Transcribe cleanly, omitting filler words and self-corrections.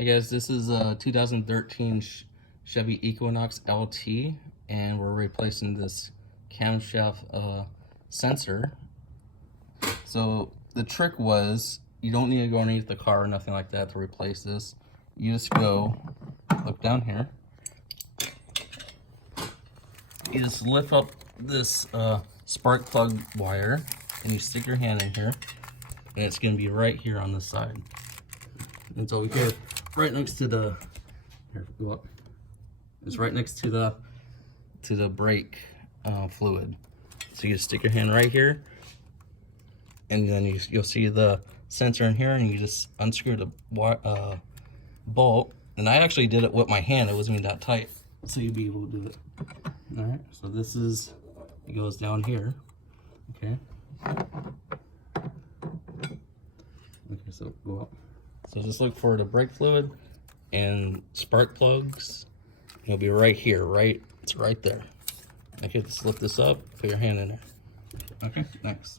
Hey guys, this is a 2013 Chevy Equinox Lt, and we're replacing this camshaft sensor. So the trick was, you don't need to go underneath the car or nothing like that to replace this. You just go, look down here, you just lift up this spark plug wire, and you stick your hand in here, and it's going to be right here on this side. And so here, right next to the, here, go up. It's right next to the brake fluid. So you just stick your hand right here, and then you'll see the sensor in here, and you just unscrew the bolt. And I actually did it with my hand; it wasn't even that tight, so you'd be able to do it. All right. So this is, it goes down here. Okay. Okay. So go up. So just look for the brake fluid and spark plugs. It'll be right here, right? It's right there. Okay, just lift this up, put your hand in there. Okay, next.